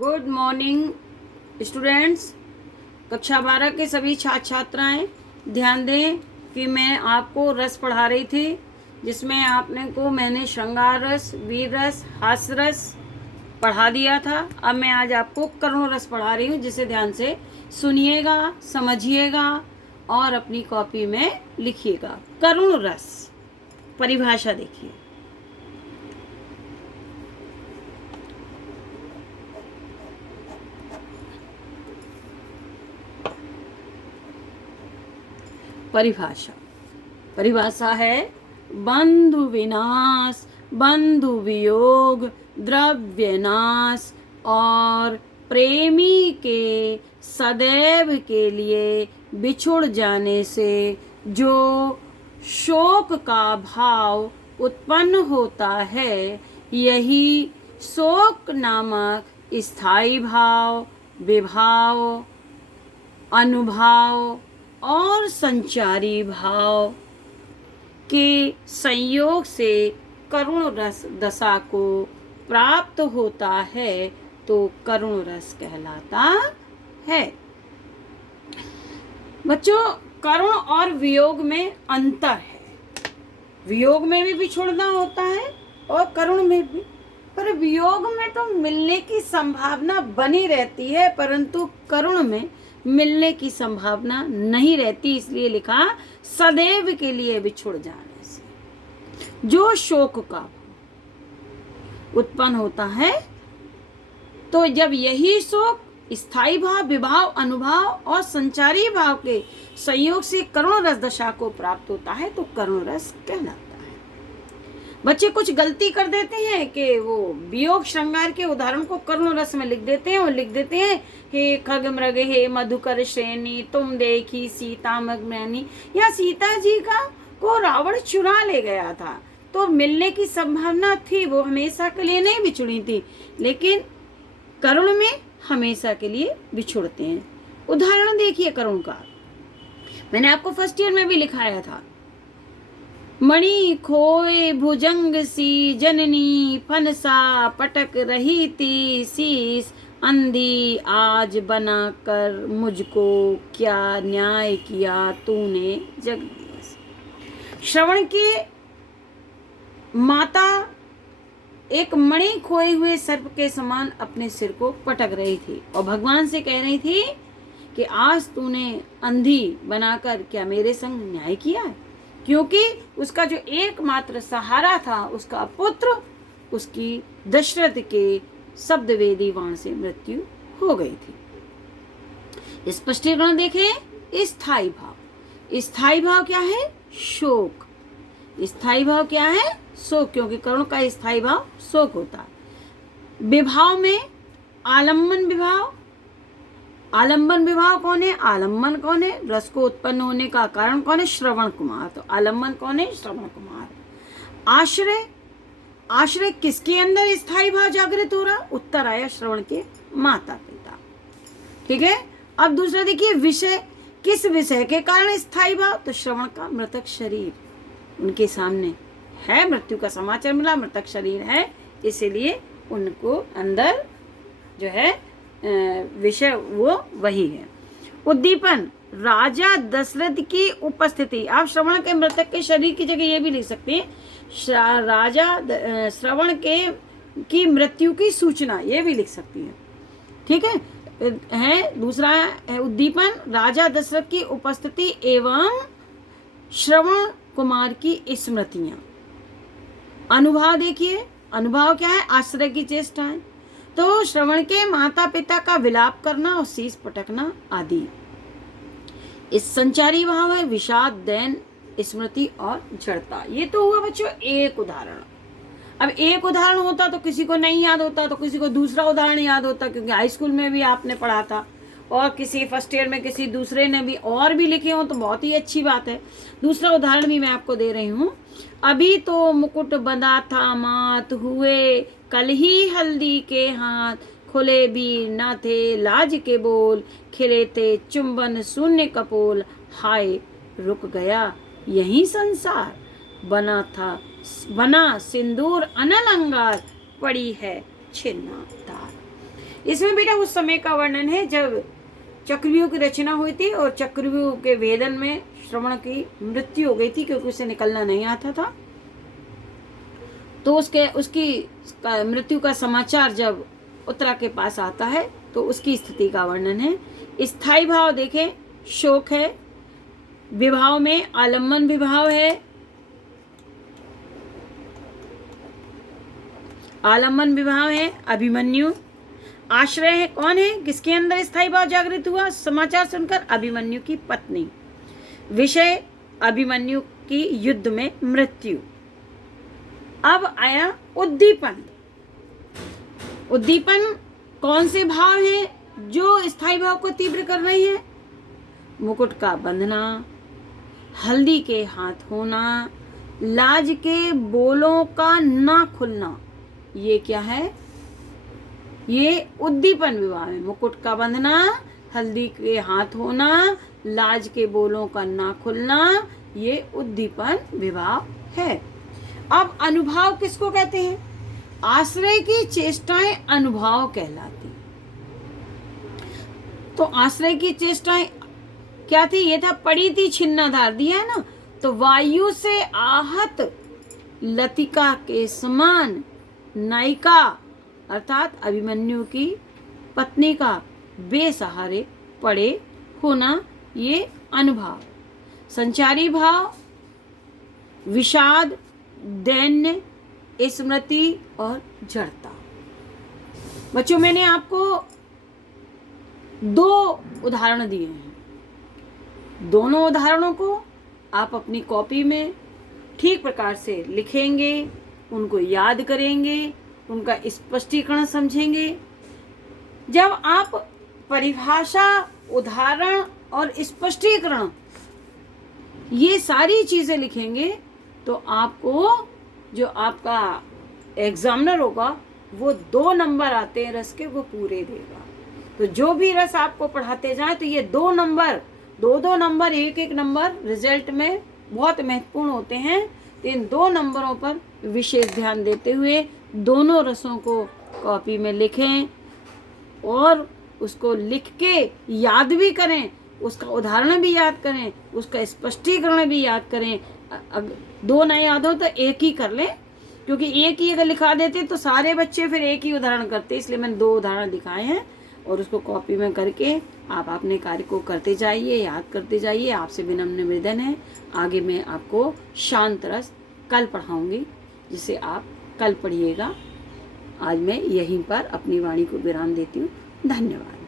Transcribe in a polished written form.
Good morning students. कक्षा 12 के सभी छात्र छात्राएं ध्यान दें कि मैं आपको रस पढ़ा रही थी, जिसमें मैंने श्रृंगार रस, वीर रस, हास्य रस पढ़ा दिया था। अब मैं आज आपको करुण रस पढ़ा रही हूँ, जिसे ध्यान से सुनिएगा, समझिएगा और अपनी कॉपी में लिखिएगा। करुण रस परिभाषा देखिए। परिभाषा है बंधु विनाश, बंधु वियोग, द्रव्य नाश और प्रेमी के सदैव के लिए बिछुड़ जाने से जो शोक का भाव उत्पन्न होता है, यही शोक नामक स्थायी भाव, विभाव, अनुभाव और संचारी भाव के संयोग से करुण रस दशा को प्राप्त होता है, तो करुण रस कहलाता है। बच्चों, करुण और वियोग में अंतर है। वियोग में भी बिछुड़ना होता है और करुण में भी, पर वियोग में तो मिलने की संभावना बनी रहती है, परंतु करुण में मिलने की संभावना नहीं रहती। इसलिए लिखा सदैव के लिए बिछुड़ जाने से जो शोक का उत्पन्न होता है, तो जब यही शोक स्थायी भाव, विभाव, अनुभाव और संचारी भाव के संयोग से करुण रस दशा को प्राप्त होता है, तो करुण रस कहलाता है। बच्चे कुछ गलती कर देते हैं कि वो वियोग श्रृंगार के उदाहरण को करुण रस में लिख देते हैं और लिख देते हैं हे खग मृग, हे मधुकर श्रेणी, तुम देखी सीता मगमैनी। या सीता जी को रावण चुरा ले गया था, तो मिलने की संभावना थी, वो हमेशा के लिए नहीं बिछुड़ी थी, लेकिन करुण में हमेशा के लिए बिछुड़ते हैं। उदाहरण देखिए करुण का, मैंने आपको फर्स्ट ईयर में भी लिखाया था। मणि खोए भुजंग सी जननी, फनसा पटक रही थी शीस, अंधी आज बनाकर मुझको क्या न्याय किया तूने जगदीश। श्रवण के माता एक मणि खोए हुए सर्प के समान अपने सिर को पटक रही थी और भगवान से कह रही थी कि आज तूने अंधी बनाकर क्या मेरे संग न्याय किया है, क्योंकि उसका जो एकमात्र सहारा था, उसका पुत्र, उसकी दशरथ के शब्दवेदी वाण से मृत्यु हो गई थी। स्पष्टीकरण देखें। स्थायी भाव, स्थायी भाव क्या है? शोक। स्थायी भाव क्या है? शोक, क्योंकि करुण का स्थायी भाव शोक होता है। विभाव में आलम्बन विभाव। आलम्बन विभाव कौन है? आलम्बन कौन है? रस को उत्पन्न होने का कारण कौन है? श्रवण कुमार। तो आलम्बन कौन है? श्रवण कुमार। आश्रय, आश्रय किसके अंदर स्थायी भाव जागृत हो रहा? उत्तर आया श्रवण के माता पिता। ठीक है। अब दूसरा देखिए, विषय, किस विषय के कारण स्थायी भाव? तो श्रवण का मृतक शरीर उनके सामने है, मृत्यु का समाचार मिला, मृतक शरीर है, इसीलिए उनको अंदर जो है विषय वो वही है। उद्दीपन, राजा दशरथ की उपस्थिति। आप श्रवण के मृतक के शरीर की जगह ये भी लिख सकते हैं, राजा श्रवण के की मृत्यु की सूचना, ये भी लिख सकती है। ठीक है। दूसरा है उद्दीपन, राजा दशरथ की उपस्थिति एवं श्रवण कुमार की स्मृतियां। अनुभाव देखिए, अनुभाव क्या है? आश्रय की चेष्टाएं। तो श्रवण के माता पिता का विलाप करना और शीश पटकना आदि। इस संचारी भाव है विषाद, दैन, स्मृति और जड़ता। ये तो हुआ बच्चों एक उदाहरण। अब एक उदाहरण होता तो किसी को नहीं याद होता, तो किसी को दूसरा उदाहरण याद होता, क्योंकि हाई स्कूल में भी आपने पढ़ा था और किसी फर्स्ट ईयर में किसी दूसरे ने भी और भी लिखे हो, तो बहुत ही अच्छी बात है। दूसरा उदाहरण भी मैं आपको दे रही हूँ। अभी तो मुकुट बंधा था मात, हुए कल ही हल्दी के हाथ, खुले भी न थे लाज के बोल, खिले थे चुंबन शून्य कपोल, हाय रुक गया यही संसार, बना सिंदूर अनल अंगार, पड़ी है छिन्ना तार। इसमें बेटा उस समय का वर्णन है जब चक्रव्यूह की रचना हुई थी और चक्रव्यूह के वेदन में श्रवण की मृत्यु हो गई थी क्योंकि उसे निकलना नहीं आता था। तो उसकी मृत्यु का समाचार जब उत्तरा के पास आता है तो उसकी स्थिति का वर्णन है। स्थायी भाव देखें, शोक है, विभाव में आलम्बन विभाव है, आलम्बन विभाव है, अभिमन्यु आश्रय है। कौन है, किसके अंदर स्थायी भाव जागृत हुआ समाचार सुनकर? अभिमन्यु की पत्नी। विषय अभिमन्यु की युद्ध में मृत्यु। अब आया उद्दीपन। उद्दीपन कौन से भाव है जो स्थायी भाव को तीव्र कर रही है? मुकुट का बंधना, हल्दी के हाथ होना, लाज के बोलों का ना खुलना। ये क्या है? ये उद्दीपन विवाह है। मुकुट का बंधना, हल्दी के हाथ होना, लाज के बोलों का ना खुलना, ये उद्दीपन विवाह है। अब अनुभाव किसको कहते हैं? आश्रय की चेष्टाएं अनुभाव कहलाती। तो आश्रय की चेष्टाएं क्या थी? ये था पड़ी थी छिन्नाधार, दिया है ना। तो वायु से आहत लतिका के समान नायिका अर्थात अभिमन्यु की पत्नी का बेसहारे पड़े होना, ये अनुभाव। संचारी भाव विषाद, दैन्य, स्मृति और जड़ता। बच्चों मैंने आपको 2 उदाहरण दिए हैं। दोनों उदाहरणों को आप अपनी कॉपी में ठीक प्रकार से लिखेंगे, उनको याद करेंगे, उनका स्पष्टीकरण समझेंगे। जब आप परिभाषा, उदाहरण और स्पष्टीकरण ये सारी चीजें लिखेंगे तो आपको जो आपका एग्जामिनर होगा वो 2 नंबर आते हैं रस के, वो पूरे देगा। तो जो भी रस आपको पढ़ाते जाए तो ये 2 नंबर, 2-2 नंबर, 1-1 नंबर रिजल्ट में बहुत महत्वपूर्ण होते हैं। तो इन 2 नंबरों पर विशेष ध्यान देते हुए दोनों रसों को कॉपी में लिखें और उसको लिख के याद भी करें, उसका उदाहरण भी याद करें, उसका स्पष्टीकरण भी याद करें। 2 ना याद हो तो 1 ही कर लें, क्योंकि 1 ही अगर लिखा देते तो सारे बच्चे फिर 1 ही उदाहरण करते, इसलिए मैंने 2 उदाहरण दिखाए हैं। और उसको कॉपी में करके आप अपने कार्य को करते जाइए, याद करते जाइए। आपसे विनम्र निवेदन है, आगे मैं आपको शांत रस कल पढ़ाऊंगी, जिसे आप कल पढ़िएगा। आज मैं यहीं पर अपनी वाणी को विराम देती हूँ। धन्यवाद।